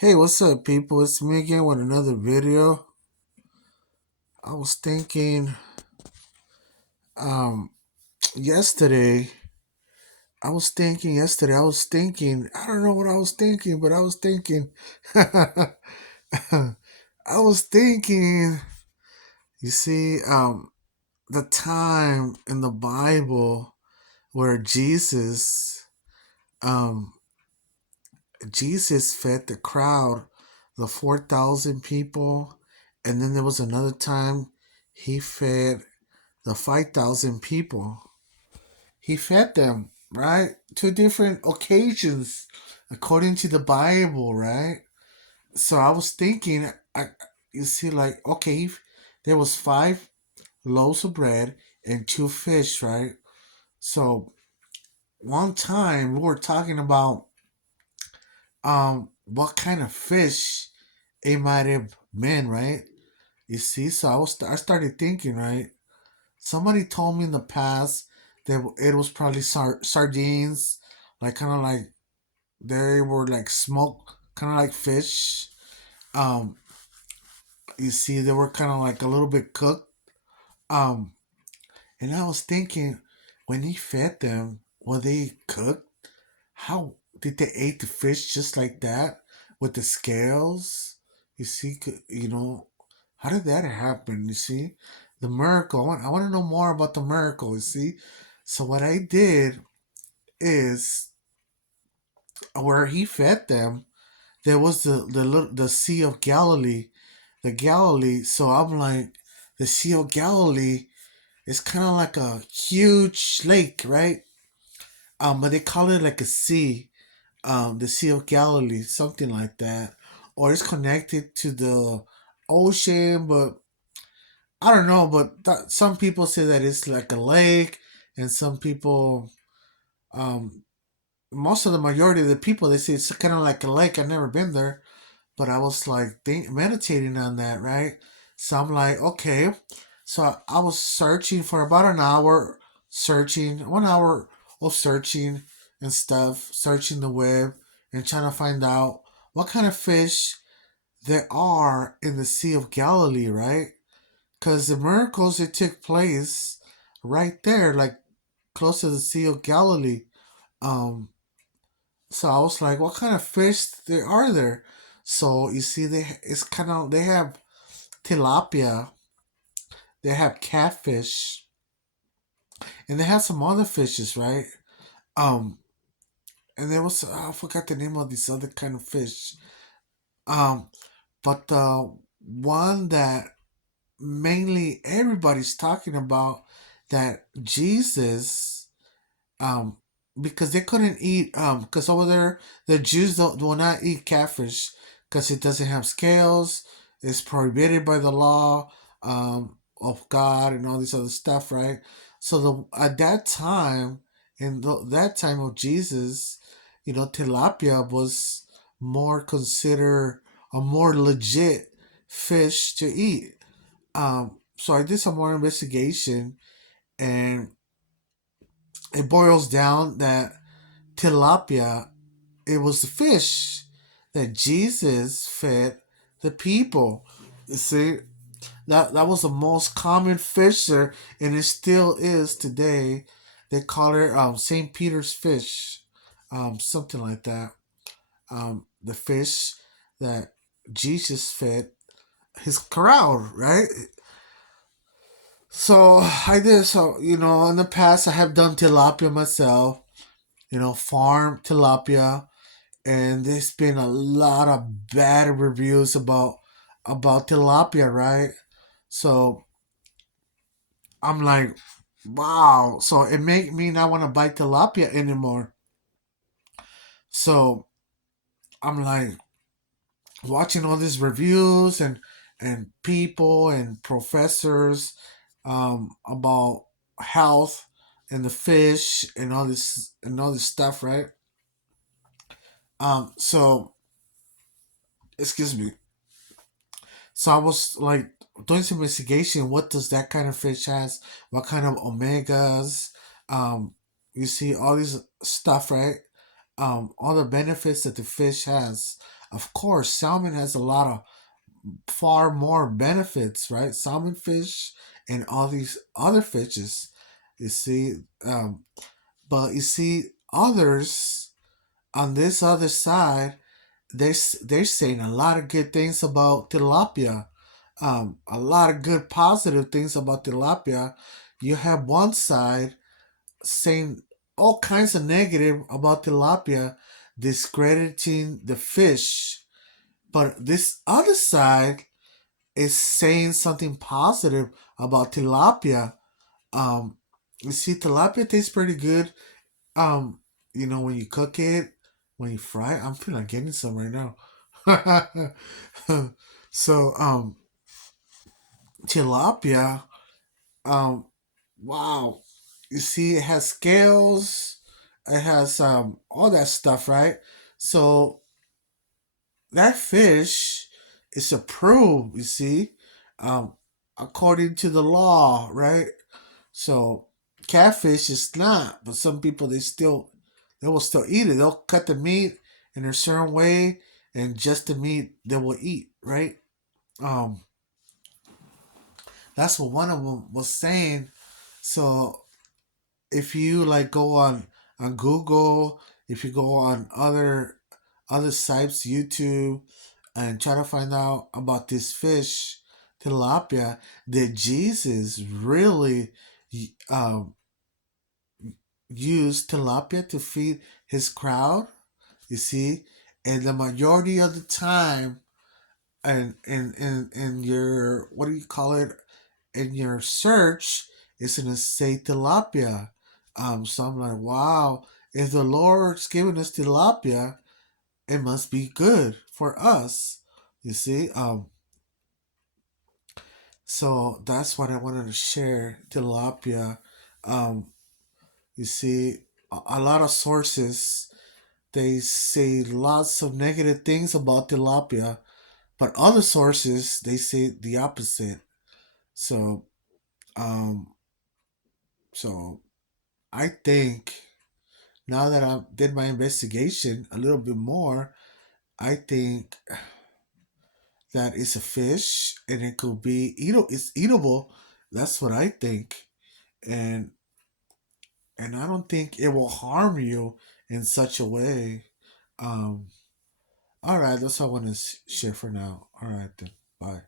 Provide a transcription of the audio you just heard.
Hey, what's up, people? It's me again with another video. I was thinking, um, yesterday. I don't know what I was thinking, but I was thinking. I was thinking. You see, the time in the Bible where um, Jesus fed the crowd, the 4,000 people, and then there was another time he fed the 5,000 people. He fed them, right? Two different occasions according to the Bible, right? So I was thinking, you see, like, okay, there was five loaves of bread and two fish, right? So one time we were talking about what kind of fish it might have been, right? You see, so I started thinking, right? Somebody told me in the past that it was probably sardines, like kind of like they were like smoked, kind of like fish. Um, you see, they were kind of like a little bit cooked. Um, and I was thinking, when he fed them, were they cooked? How did they eat the fish just like that with the scales? You see, how did that happen? You see, the miracle. I want to know more about the miracle. You see, so what I did is where he fed them, there was the Sea of Galilee, the Galilee. So I'm like, the Sea of Galilee is kind of like a huge lake, right? But they call it like a sea, the Sea of Galilee, something like that, or it's connected to the ocean, but I don't know. But some people say that it's like a lake, and some people, um, most of the majority of the people, they say it's kind of like a lake. I've never been there, but I was like meditating on that, right? So I'm like, okay. So I was searching for about an hour, searching 1 hour of searching and stuff, searching the web and trying to find out what kind of fish there are in the Sea of Galilee, right? Because the miracles that took place right there, like close to the Sea of Galilee. Um, so I was like, what kind of fish there are there? So you see, they have tilapia, they have catfish, and they have some other fishes, right? Um, and there was I forgot the name of this other kind of fish. Um, but the one that mainly everybody's talking about, that Jesus, um because they couldn't eat, because over there the Jews don't will not eat catfish because it doesn't have scales. It's prohibited by the law, of God and all this other stuff, right? So the at that time, that time of Jesus, tilapia was more considered a more legit fish to eat. So I did some more investigation, and it boils down that tilapia, it was the fish that Jesus fed the people. You see, that was the most common fish there, and it still is today. They call it St. Peter's fish, something like that. The fish that Jesus fed his crowd, right? So I did. So in the past, I have done tilapia myself. Farm tilapia, and there's been a lot of bad reviews about tilapia, right? So I'm like, wow. So it make me not want to buy tilapia anymore. So I'm like watching all these reviews and people and professors, about health and the fish and all this stuff, right? So excuse me. So I was like doing some investigation. What does that kind of fish has? What kind of omegas? You see all these stuff, right? All the benefits that the fish has. Of course, salmon has a lot of far more benefits, right? Salmon fish and all these other fishes. You see, but you see, others on this other side, they're saying a lot of good things about tilapia. A lot of good positive things about tilapia. You have one side saying all kinds of negative about tilapia, discrediting the fish. But this other side is saying something positive about tilapia. Um, you see, tilapia tastes pretty good. Um, when you cook it, when you fry it, I'm feeling like getting some right now. So, tilapia, um, wow. You see, it has scales. It has all that stuff, right? So that fish is approved. You see, um, according to the law, right? So catfish is not, but some people they will still eat it. They'll cut the meat in a certain way, and just the meat they will eat, right? Um, that's what one of them was saying. So if you like go on Google, if you go on other sites, YouTube, and try to find out about this fish, tilapia, that Jesus really um, used tilapia to feed his crowd. You see, and the majority of the time, and in your what do you call it, in your search, it's gonna say tilapia. So I'm like, wow, if the Lord's giving us tilapia, it must be good for us. You see, so that's what I wanted to share. Tilapia. Um, you see, a lot of sources they say lots of negative things about tilapia, but other sources they say the opposite. So, um, so I think now that I did my investigation a little bit more, I think that it's a fish and it could be it's eatable. That's what I think. And I don't think it will harm you in such a way. Um all right, that's all I want to share for now. All right then. Bye.